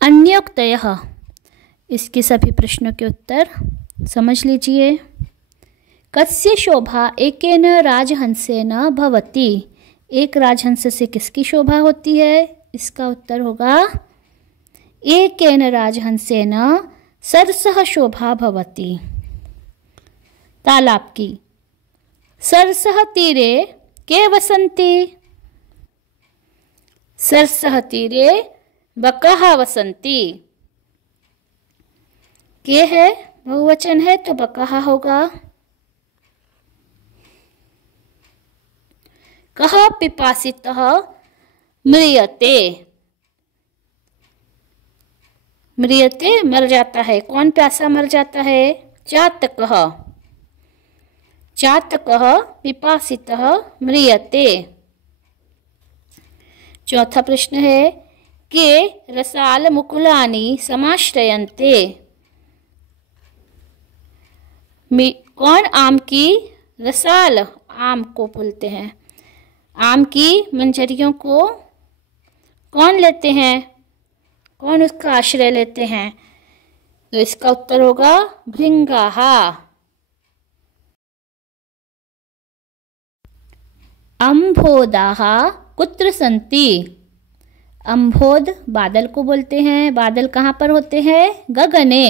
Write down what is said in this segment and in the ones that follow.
अन्योक्तयः, इसके सभी प्रश्नों के उत्तर समझ लीजिए। कस्य शोभा एकेन राजहंसेन भवति, एक राजहंस से किसकी शोभा होती है? इसका उत्तर होगा एकेन राजहंसेन सरसः शोभा भवति, तालाब की। सरसः तीरे के वसन्ति, सरसः तीरे बकः वसन्ति। के है बहुवचन है तो बकः होगा। कः पिपासितः म्रियते, म्रियते मर जाता है। कौन प्यासा मर जाता है? चातकः, चातकः पिपासितः म्रियते। चौथा प्रश्न है के रसाल मुकुलानि समाश्रयन्ते, कौन आम की रसाल, आम को बोलते हैं, आम की मंजरियों को कौन लेते हैं, कौन उसका आश्रय लेते हैं? तो इसका उत्तर होगा भृंगाः। अम्भोदाः कुत्र सन्ति, अम्भोद बादल को बोलते हैं। बादल कहाँ पर होते हैं? गगने।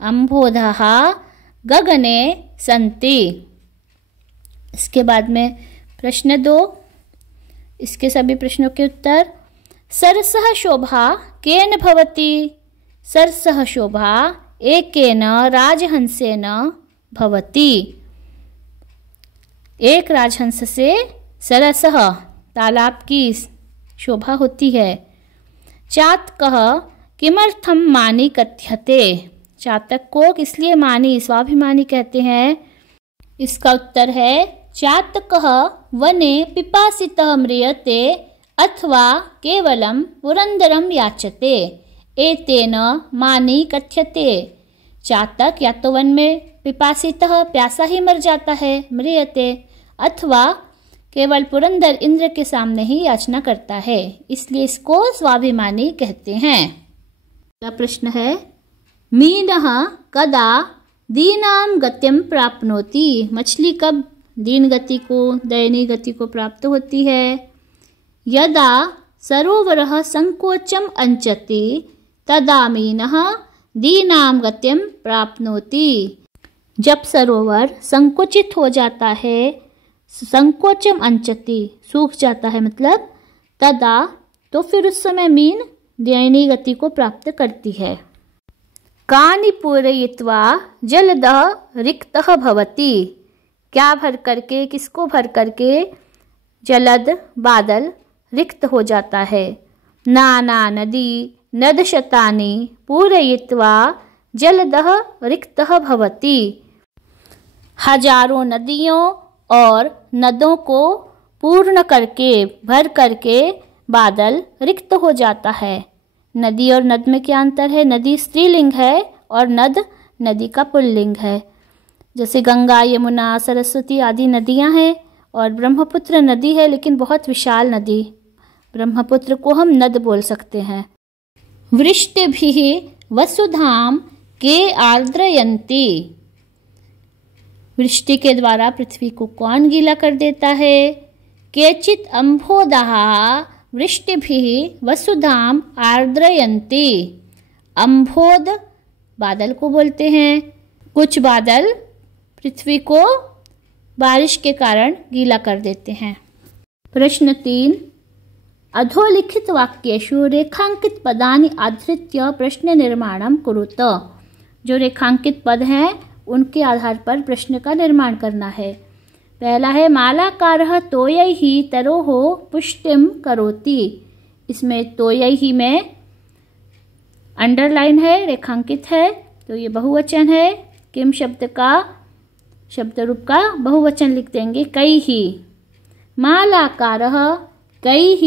अम्भोदाः गगने सन्ति। इसके बाद में प्रश्न 2, इसके सभी प्रश्नों के उत्तर। सरसः शोभा केन भवति, सरसः शोभा एकेन राजहंसेन भवति, एक राजहंस से सरसः तालाब की शोभा होती है। चातकः किमर्थं मानी कथ्यते, चातक को किस लिए मानी, स्वाभिमानी कहते हैं? इसका उत्तर है चातकः वने पिपासितः म्रियते अथवा केवलं पुरंदरम याचते, एतेन मानी कथ्यते। चातक या तो वन में पिपासितः प्यासा ही मर जाता है, म्रियते, अथवा केवल पुरंदर इंद्र के सामने ही याचना करता है, इसलिए इसको स्वाभिमानी कहते हैं। अगला प्रश्न है मीनः कदा दीनां गतिं प्राप्नोति, मछली कब दीन गति को, दयनीय गति को प्राप्त होती है? यदा सरोवरः संकोचम अंचति तदा मीनः दीनां गतिं प्राप्नोति, जब सरोवर संकुचित हो जाता है, संकोचम अंचति सूख जाता है मतलब, तदा तो फिर उस समय मीन दयनीय गति को प्राप्त करती है। कानि पूरयित्वा जलदः रिक्तः भवति, क्या भर करके, किसको भर करके जलद बादल रिक्त हो जाता है? नाना नदी नदशतानि पूरयित्वा जलदः रिक्तः भवति, हजारों नदियों और नदों को पूर्ण करके, भर करके बादल रिक्त हो जाता है। नदी और नद में क्या अंतर है? नदी स्त्रीलिंग है और नद नदी का पुल्लिंग है। जैसे गंगा, यमुना, सरस्वती आदि नदियां हैं और ब्रह्मपुत्र नदी है लेकिन बहुत विशाल नदी, ब्रह्मपुत्र को हम नद बोल सकते हैं। वृष्टिभिः वसुधाम के आर्द्रयन्ति, वृष्टि के द्वारा पृथ्वी को कौन गीला कर देता है? केचित् अम्भोदाः वृष्टिभिः वसुधाम आर्द्रयन्ति, अम्भोद बादल को बोलते हैं। कुछ बादल पृथ्वी को बारिश के कारण गीला कर देते हैं। प्रश्न 3, अधोलिखित वाक्येषु रेखांकित पदानि आधृत्य प्रश्न निर्माणं कुरुत, जो रेखांकित पद हैं उनके आधार पर प्रश्न का निर्माण करना है। पहला है मालाकारः तोयैः तरोः पुष्टिं करोति, इसमें तोयैः में अंडरलाइन है, रेखांकित है, तो ये बहुवचन है। किम शब्द का शब्द रूप का बहुवचन लिख देंगे कैः। मालाकारः कैः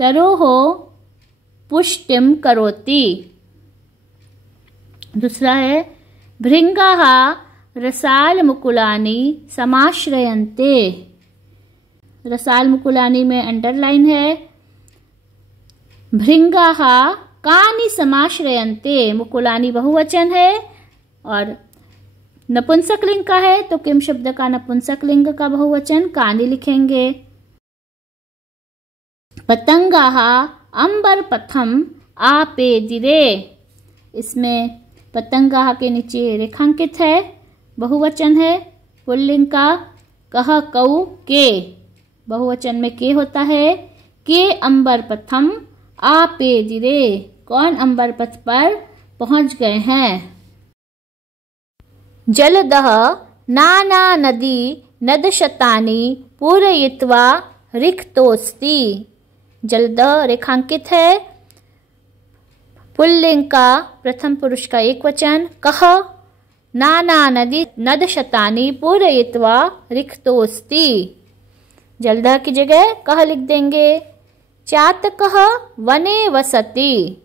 तरोः पुष्टिं करोति। दूसरा है भृंगाः रसालमुकुलानि समाश्रयन्ते, रसालमुकुलानि में अंडरलाइन है। भृंगाः कानि समाश्रयन्ते, मुकुलानि बहुवचन है और नपुंसक लिंग का है तो किम शब्द का नपुंसक लिंग का बहुवचन कानि लिखेंगे। पतंगाः अंबरपथम आपेदिरे, इसमें पतंगाः के नीचे रेखांकित है, बहुवचन है, पुल्लिंग का। कह कौ के, बहुवचन में के होता है। के अंबरपथम आपेदिरे, कौन अंबरपथ पर पहुंच गए हैं। जलदः नाना नदी नदशतानि पूरयित्वा रिक्तोस्ति, जलदः रेखांकित है, पुल्लिंग का, प्रथम पुरुष का एक वचन। कह नाना नदी नदशतानि पूरयित्वा रिक्तोस्ति, जलदः की जगह कह लिख देंगे। चातकः वने वसति,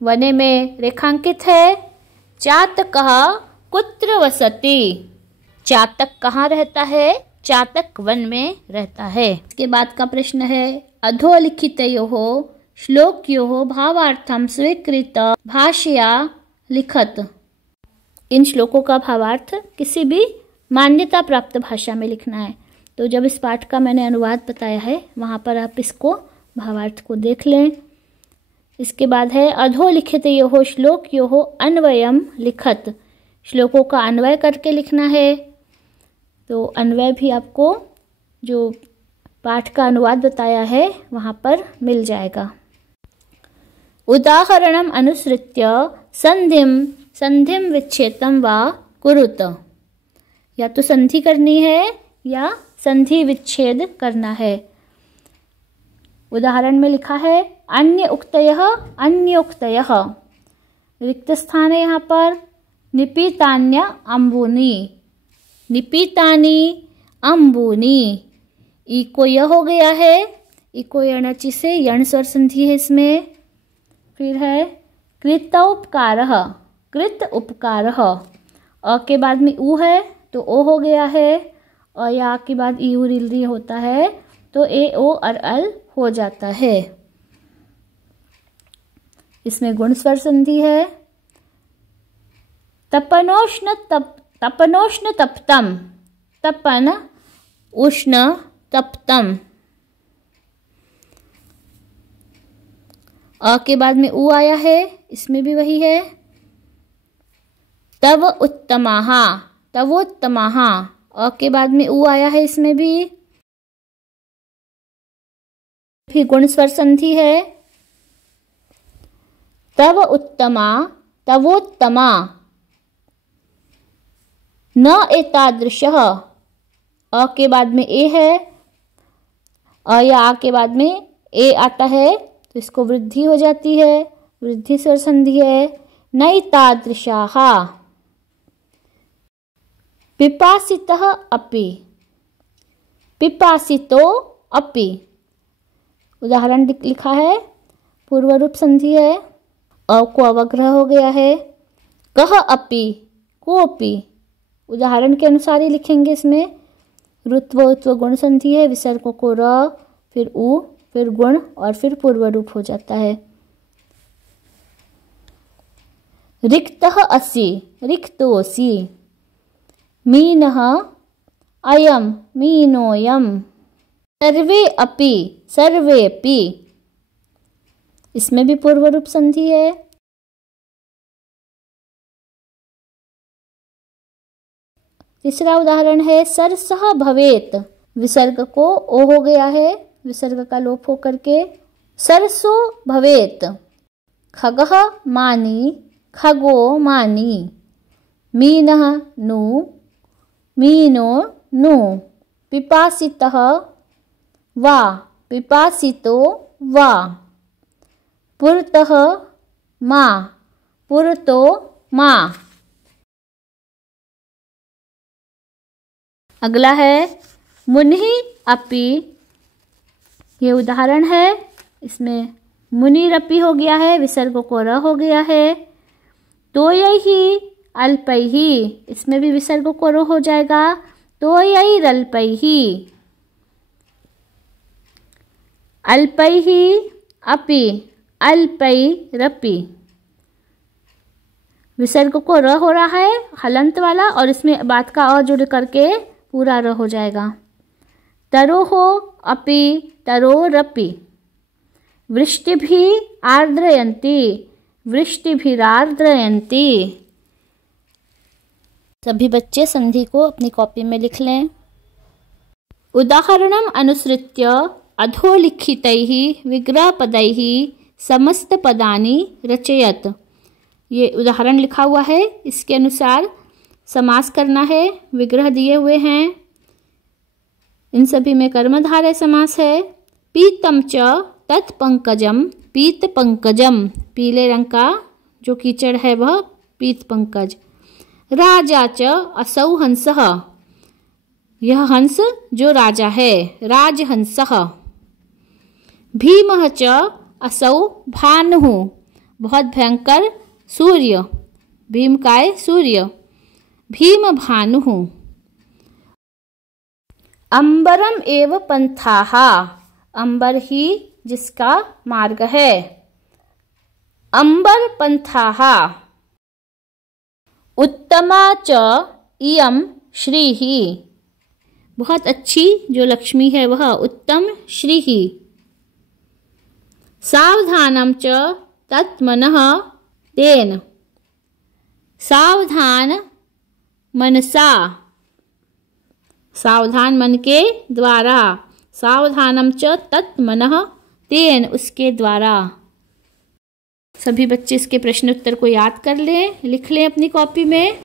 वने में रेखांकित है, चातकः कुत्र वसति, चातक कहाँ रहता है, चातक वन में रहता है। इसके बाद का प्रश्न है अधोलिखितयोः श्लोकयोः भावार्थं स्वीकृत भाषया लिखत, इन श्लोकों का भावार्थ किसी भी मान्यता प्राप्त भाषा में लिखना है। तो जब इस पाठ का मैंने अनुवाद बताया है वहाँ पर आप इसको भावार्थ को देख लें। इसके बाद है अधोलिखितयोः श्लोकयोः अन्वयम लिखत, श्लोकों का अन्वय करके लिखना है। तो अन्वय भी आपको जो पाठ का अनुवाद बताया है वहाँ पर मिल जाएगा। उदाहरणम अनुसृत्य संधिम विच्छेदम वा कुरुत, या तो संधि करनी है या संधि विच्छेद करना है। उदाहरण में लिखा है अन्योक्तयः अन्योक्तयः, रिक्त स्थान है यहाँ पर। निपीतान्य अम्बूनी, निपीतानी अम्बूनी, ई को य हो गया है, ई को यणचि से यण स्वर संधि है इसमें। फिर है कृतोपकारः, कृत उपकारः, अ के बाद में उ है तो ओ हो गया है, और या के बाद ई रिल्ली होता है तो ए ओ और अल हो जाता है। इसमें गुण स्वर संधि है। तपनोष्ण तप्तम, तपन उष्ण तप्तम, अ के बाद में उ आया है, इसमें भी वही है। तव उत्तमाः, तवोत्तमाः, अ के बाद में उ आया है, इसमें भी गुण स्वर संधि है। तव उत्तमा तवोत्तमा, न एतादृशः, अ के बाद में ए है, अ या आ के बाद में ए आता है तो इसको वृद्धि हो जाती है, वृद्धि स्वर संधि है। नैतादृशाः, पिपासितः अपि, पिपासितो अपि, उदाहरण लिखा है, पूर्व रूप संधि है, अ को अवग्रह हो गया है। कह अपि कोपि, उदाहरण के अनुसार ही लिखेंगे। इसमें ऋत्व उत्व गुण संधि है, विसर्गों को र, फिर उ, फिर गुण और फिर पूर्व रूप हो जाता है। रिक्तः असि रिक्तोऽसि, मीनः अयं मीनोऽयम्, सर्वे अपि सर्वेऽपि, इसमें भी पूर्व रूप संधि है। तीसरा उदाहरण है सरसः भवेत, विसर्ग को ओ हो गया है, विसर्ग का लोप होकर के सरसो भवेत। खगः मानी खगो मानी, मीनः नु मीनो नु, पिपासितः वा पिपासितो वा, पुरतः मा पुरतो मा। अगला है मुनि अपि, ये उदाहरण है, इसमें मुनिरपि हो गया है, विसर्ग को र हो गया है। तोयैहि अल्पैहि, इसमें भी विसर्ग को र हो जाएगा, तोयैरल्पैहि। अल्पैहि अपि, अल्पैरपि। विसर्ग को र हो रहा है हलंत वाला, और इसमें बात का अ जुड़ करके पूरा र हो जाएगा। तरोहो अपि तरोरपि। वृष्टिभिः आर्द्रयन्ति, वृष्टिभिरार्द्रयन्ति। सभी बच्चे संधि को अपनी कॉपी में लिख लें। उदाहरणम् अनुसृत्य अधोलिखितैः विग्रहपदैः समस्तपदानि रचयत। ये उदाहरण लिखा हुआ है, इसके अनुसार समास करना है। विग्रह दिए हुए हैं, इन सभी में कर्मधारय समास है। पीतम च तत्पंकजम पीत पंकजम। पीले रंग का जो कीचड़ है वह पीत पंकज। राजा च असौ हंसः। यह हंस जो राजा है, राजहंसः। भीमः च असौ भानुः। बहुत भयंकर सूर्य, भीम काय सूर्य। भीम भानुः। अंबरम एव पंथाः। अंबर ही जिसका मार्ग है। अंबर पंथाः। उत्तमा च इयं श्रीः। बहुत अच्छी जो लक्ष्मी है वह उत्तम श्रीः। सावधानं च तत्मनः तेन। सावधान मनसा, सावधान मन के द्वारा। सावधानम च तत्मनः तेन, उसके द्वारा। सभी बच्चे इसके प्रश्न उत्तर को याद कर लें, लिख लें अपनी कॉपी में।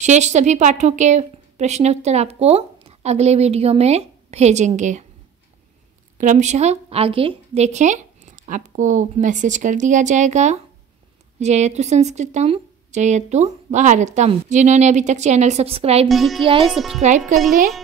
शेष सभी पाठों के प्रश्न उत्तर आपको अगले वीडियो में भेजेंगे। क्रमशः आगे देखें, आपको मैसेज कर दिया जाएगा। जयतु संस्कृतम जयतु भारतम। जिन्होंने अभी तक चैनल सब्सक्राइब नहीं किया है, सब्सक्राइब कर लें।